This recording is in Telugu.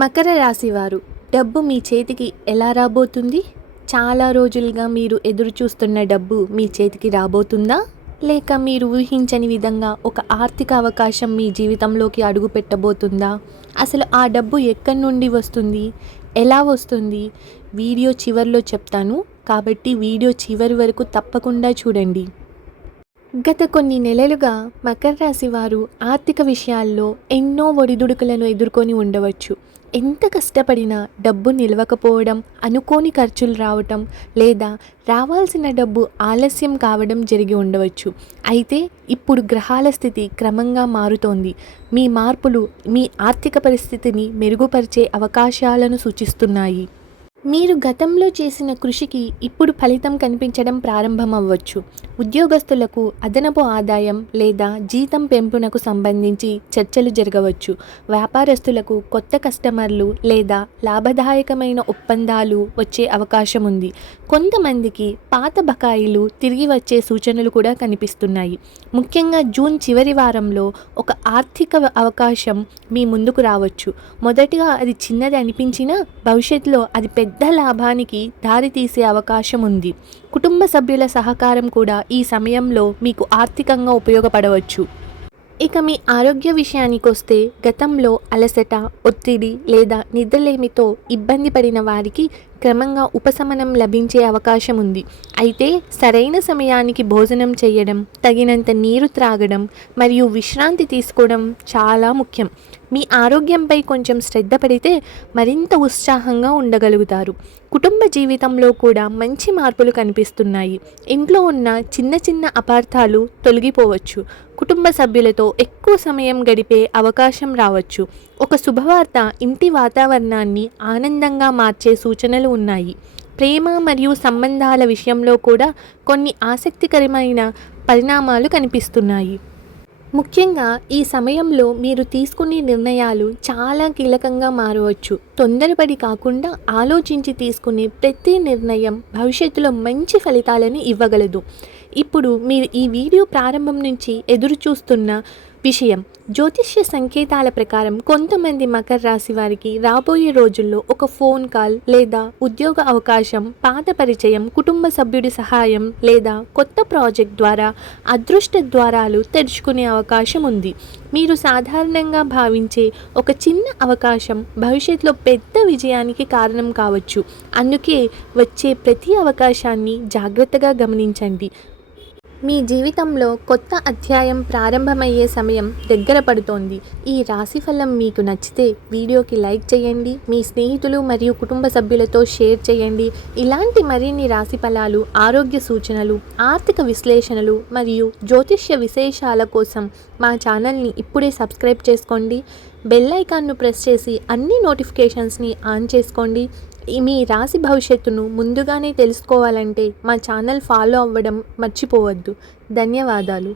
మకర రాశి వారు డబ్బు మీ చేతికి ఎలా రాబోతుంది? చాలా రోజులుగా మీరు ఎదురు చూస్తున్న డబ్బు మీ చేతికి రాబోతుందా? లేక మీరు ఊహించని విధంగా ఒక ఆర్థిక అవకాశం మీ జీవితంలోకి అడుగు పెట్టబోతుందా? అసలు ఆ డబ్బు ఎక్కడి నుండి వస్తుంది? ఎలా వస్తుంది? వీడియో చివరిలో చెప్తాను, కాబట్టి వీడియో చివరి వరకు తప్పకుండా చూడండి. గత కొన్ని నెలలుగా మకర రాశి వారు ఆర్థిక విషయాల్లో ఎన్నో ఒడిదుడుకులను ఎదుర్కొని ఉండవచ్చు. ఎంత కష్టపడినా డబ్బు నిలవకపోవడం, అనుకోని ఖర్చులు రావటం, లేదా రావాల్సిన డబ్బు ఆలస్యం కావడం జరిగి ఉండవచ్చు. అయితే ఇప్పుడు గ్రహాల స్థితి క్రమంగా మారుతోంది. మీ మార్పులు మీ ఆర్థిక పరిస్థితిని మెరుగుపరిచే అవకాశాలను సూచిస్తున్నాయి. మీరు గతంలో చేసిన కృషికి ఇప్పుడు ఫలితం కనిపించడం ప్రారంభమవ్వచ్చు. ఉద్యోగస్తులకు అదనపు ఆదాయం లేదా జీతం పెంపునకు సంబంధించి చర్చలు జరగవచ్చు. వ్యాపారస్తులకు కొత్త కస్టమర్లు లేదా లాభదాయకమైన ఒప్పందాలు వచ్చే అవకాశం ఉంది. కొంతమందికి పాత బకాయిలు తిరిగి వచ్చే సూచనలు కూడా కనిపిస్తున్నాయి. ముఖ్యంగా జూన్ చివరి వారంలో ఒక ఆర్థిక అవకాశం మీ ముందుకు రావచ్చు. మొదటిగా అది చిన్నది అనిపించినా భవిష్యత్తులో అది పెద్ద లాభానికి దారితీసే అవకాశం ఉంది. కుటుంబ సభ్యుల సహకారం కూడా ఈ సమయంలో మీకు ఆర్థికంగా ఉపయోగపడవచ్చు. ఇక మీ ఆరోగ్య విషయానికి వస్తే గతంలో అలసట, ఒత్తిడి లేదా నిద్రలేమితో ఇబ్బంది పడిన వారికి క్రమంగా ఉపశమనం లభించే అవకాశం ఉంది. అయితే సరైన సమయానికి భోజనం చేయడం, తగినంత నీరు త్రాగడం మరియు విశ్రాంతి తీసుకోవడం చాలా ముఖ్యం. మీ ఆరోగ్యంపై కొంచెం శ్రద్ధ పడితే మరింత ఉత్సాహంగా ఉండగలుగుతారు. కుటుంబ జీవితంలో కూడా మంచి మార్పులు కనిపిస్తున్నాయి. ఇంట్లో ఉన్న చిన్న చిన్న అపార్థాలు తొలగిపోవచ్చు. కుటుంబ సభ్యులతో ఎక్కువ సమయం గడిపే అవకాశం రావచ్చు. ఒక శుభవార్త ఇంటి వాతావరణాన్ని ఆనందంగా మార్చే సూచనలు ఉన్నాయి. ప్రేమ మరియు సంబంధాల విషయంలో కూడా కొన్ని ఆసక్తికరమైన పరిణామాలు కనిపిస్తున్నాయి. ముఖ్యంగా ఈ సమయంలో మీరు తీసుకునే నిర్ణయాలు చాలా కీలకంగా మారవచ్చు. తొందరపడి కాకుండా ఆలోచించి తీసుకునే ప్రతి నిర్ణయం భవిష్యత్తులో మంచి ఫలితాలను ఇవ్వగలదు. ఇప్పుడు మీరు ఈ వీడియో ప్రారంభం నుంచి ఎదురు చూస్తున్న విషయం, జ్యోతిష్య సంకేతాల ప్రకారం కొంతమంది మకర రాశి వారికి రాబోయే రోజుల్లో ఒక ఫోన్ కాల్ లేదా ఉద్యోగ అవకాశం, పాత పరిచయం, కుటుంబ సభ్యుడి సహాయం లేదా కొత్త ప్రాజెక్ట్ ద్వారా అదృష్ట ద్వారాలు తెరుచుకునే అవకాశం ఉంది. మీరు సాధారణంగా భావించే ఒక చిన్న అవకాశం భవిష్యత్తులో పెద్ద విజయానికి కారణం కావచ్చు. అందుకే వచ్చే ప్రతి అవకాశాన్ని జాగ్రత్తగా గమనించండి. మీ జీవితంలో కొత్త అధ్యాయం ప్రారంభమయ్యే సమయం దగ్గర పడుతోంది. ఈ రాశిఫలం మీకు నచ్చితే వీడియోకి లైక్ చేయండి. మీ స్నేహితులు మరియు కుటుంబ సభ్యులతో షేర్ చేయండి. ఇలాంటి మరిన్ని రాశి ఫలాలు, ఆరోగ్య సూచనలు, ఆర్థిక విశ్లేషణలు మరియు జ్యోతిష్య విశేషాల కోసం మా ఛానల్ని ఇప్పుడే సబ్స్క్రైబ్ చేసుకోండి. బెల్ ఐకాన్ను ప్రెస్ చేసి అన్ని నోటిఫికేషన్స్ని ఆన్ చేసుకోండి. మీ రాశి భవిష్యత్తును ముందుగానే తెలుసుకోవాలంటే మా ఛానల్ ఫాలో అవ్వడం మర్చిపోవద్దు. ధన్యవాదాలు.